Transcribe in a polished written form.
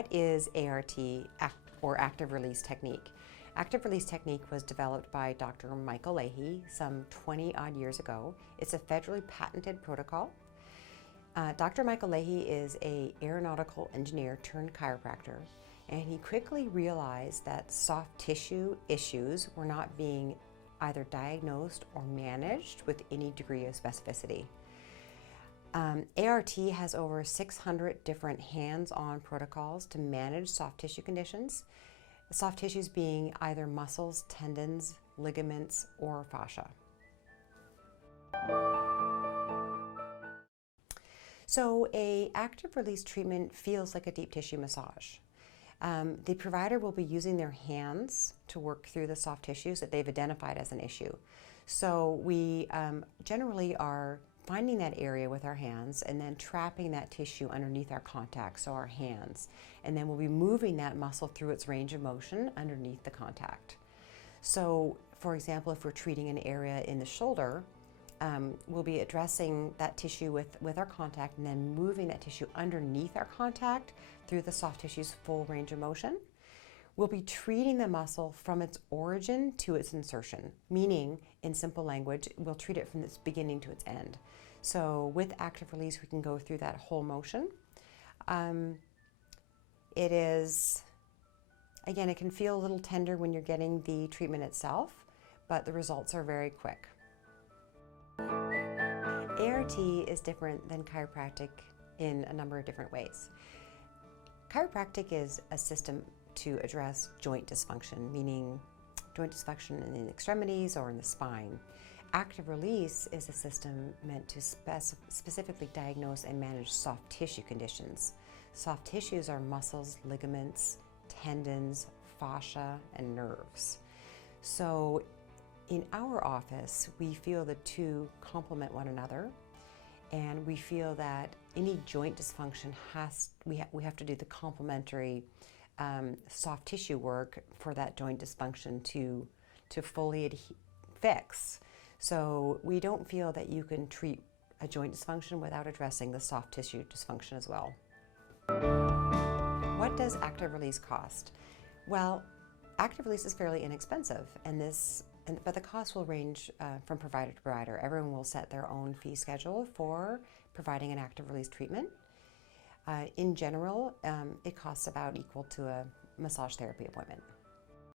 What is A.R.T. or active release technique? Active release technique was developed by Dr. Michael Leahy some 20 odd years ago. It's a federally patented protocol. Dr. Michael Leahy is an aeronautical engineer turned chiropractor, and he quickly realized that soft tissue issues were not being either diagnosed or managed with any degree of specificity. A.R.T. has over 600 different hands-on protocols to manage soft tissue conditions, soft tissues being either muscles, tendons, ligaments, or fascia. So an active release treatment feels like a deep tissue massage. The provider will be using their hands to work through the soft tissues that they've identified as an issue. So we generally are finding that area with our hands and then trapping that tissue underneath our contact, so our hands. And then we'll be moving that muscle through its range of motion underneath the contact. So, for example, if we're treating an area in the shoulder, we'll be addressing that tissue with our contact and then moving that tissue underneath our contact through the soft tissue's full range of motion. We'll be treating the muscle from its origin to its insertion, meaning, in simple language, we'll treat it from its beginning to its end. So with active release, we can go through that whole motion. It is, again, it can feel a little tender when you're getting the treatment itself, but the results are very quick. A.R.T. is different than chiropractic in a number of different ways. Chiropractic is a system to address joint dysfunction, meaning joint dysfunction in the extremities or in the spine. Active release is a system meant to specifically diagnose and manage soft tissue conditions. Soft tissues are muscles, ligaments, tendons, fascia, and nerves. So in our office, we feel the two complement one another, and we feel that any joint dysfunction we have to do the complementary soft tissue work for that joint dysfunction to fully fix. So we don't feel that you can treat a joint dysfunction without addressing the soft tissue dysfunction as well. What does active release cost? Well, active release is fairly inexpensive, but the cost will range from provider to provider. Everyone will set their own fee schedule for providing an active release treatment. In general, it costs about equal to a massage therapy appointment.